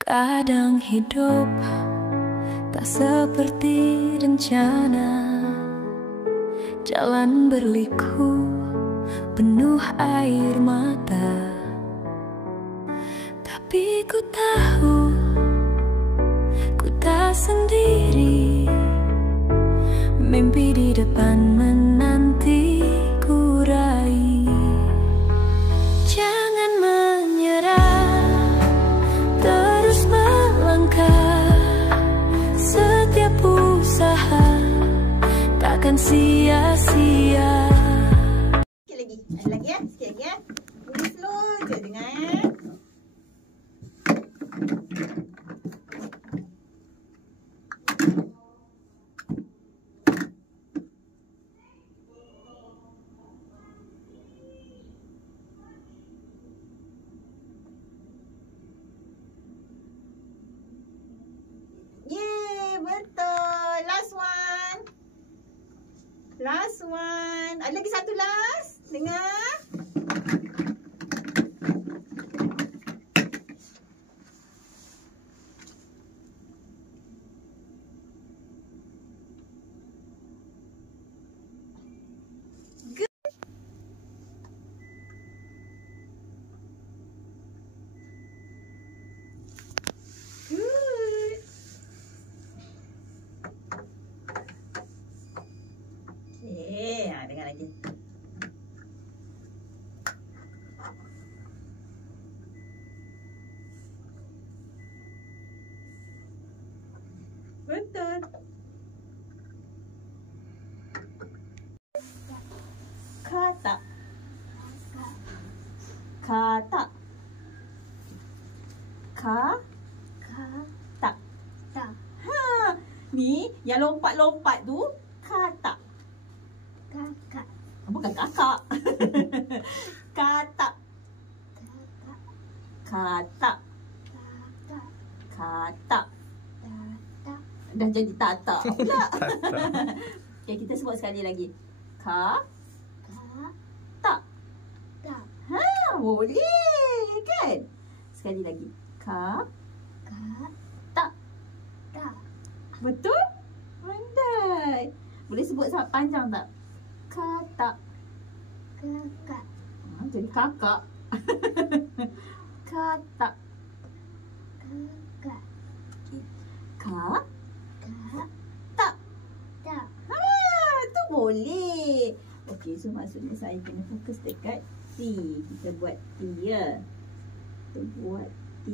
Kadang hidup tak seperti rencana, jalan berliku penuh air mata. Tapi ku tahu ku tak sendiri, mimpi di depan menanti ku raih. Jangan menyerah, terus melangkah, setiap usaha takkan sia-sia. Sikit lagi, ada lagi ya, sikit lagi ya. Boleh slow je, dengar ya. Betul. Last one. Last one. Ada lagi satu last. Dengar. Good. Dengar lagi. Betul. Kata. Kata. Kata. Ha, ni yang lompat-lompat tu kata. Kakak. Bukan kakak. Kata. Kata. Kata. Dah jadi tata pula. Okay, kita sebut sekali lagi. Kata. Ha, boleh kan? Sekali lagi. Kata. Betul? Pandai. Boleh sebut sangat panjang tak? Kata. Kakak. Jadi kakak. Kata. Kakak. Kata. Tu boleh. Okey, so maksudnya saya kena fokus dekat T. Kita buat T ya. Kita buat T.